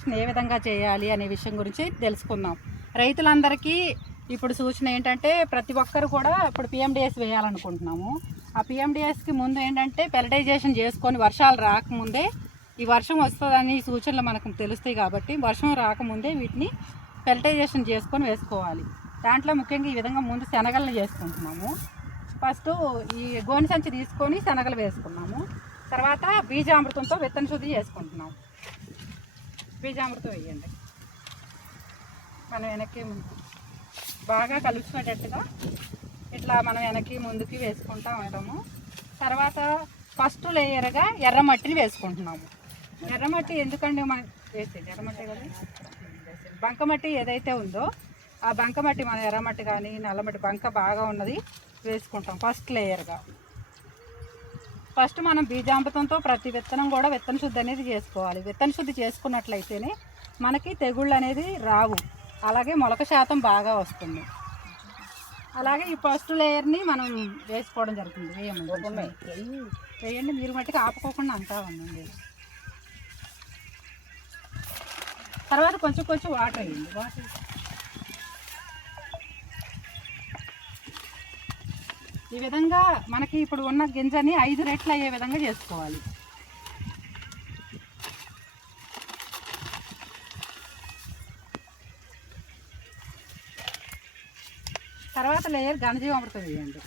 Fertilisation ఏ విధంగా చేయాలి అనే విషయం గురించి తెలుసుకుందాం. రైతులందరికీ ఇప్పుడు సూచన ఏంటంటే ప్రతి ఒక్కరు కూడా ఇప్పుడు పిఎండిఎస్ వేయాలనుకుంటున్నాము. ఆ పిఎండిఎస్కి ముందు ఏంటంటే ఫెర్టిలైజేషన్ చేసుకొని వర్షాలు రాకముందే, ఈ వర్షం వస్తుందని సూచనలు మనకు తెలుస్తాయి కాబట్టి వర్షం రాకముందే వీటిని ఫెర్టిలైజేషన్ చేసుకొని వేసుకోవాలి. దాంట్లో ముఖ్యంగా ఈ విధంగా ముందు శనగలను చేసుకుంటున్నాము. ఫస్ట్ ఈ గోనె సంచి తీసుకొని శనగలు వేసుకున్నాము. తర్వాత బీజామృతంతో విత్తన శుద్ధి చేసుకుంటున్నాము. బీజామృతం వేయండి. మనం వెనక్కి బాగా కలుపుకునేటట్టుగా ఇట్లా మనం వెనక్కి ముందుకి వేసుకుంటూ ఉంటాము. తర్వాత ఫస్ట్ లేయర్గా ఎర్రమట్టిని వేసుకుంటున్నాము. ఎర్రమట్టి ఎందుకంటే మనం వేసేది ఎర్రమట్టి కదా, బంకమట్టి ఏదైతే ఉందో ఆ బంకమట్టి, మన ఎర్రమట్టి కానీ నల్లమట్టి బంక బాగా ఉన్నది వేసుకుంటాం ఫస్ట్ లేయర్గా. ఫస్ట్ మనం బీజామృతంతో ప్రతి విత్తనం కూడా విత్తన శుద్ధి అనేది చేసుకోవాలి. విత్తన శుద్ధి చేసుకున్నట్లయితేనే మనకి తెగుళ్ళు అనేది రావు, అలాగే మొలక శాతం బాగా వస్తుంది. అలాగే ఈ ఫస్ట్ లేయర్ని మనం వేసుకోవడం జరుగుతుంది. వేయండి, మీరు మట్టికి ఆపుకోకుండా అంతా ఉండండి. తర్వాత కొంచెం కొంచెం వాటర్ వేయండి. వాటర్ ఈ విధంగా మనకి ఇప్పుడు ఉన్న గింజని 5 రెట్లు అయ్యే విధంగా చేసుకోవాలి. తర్వాత లేయర్ ఘనజీవామృతం వేయండి.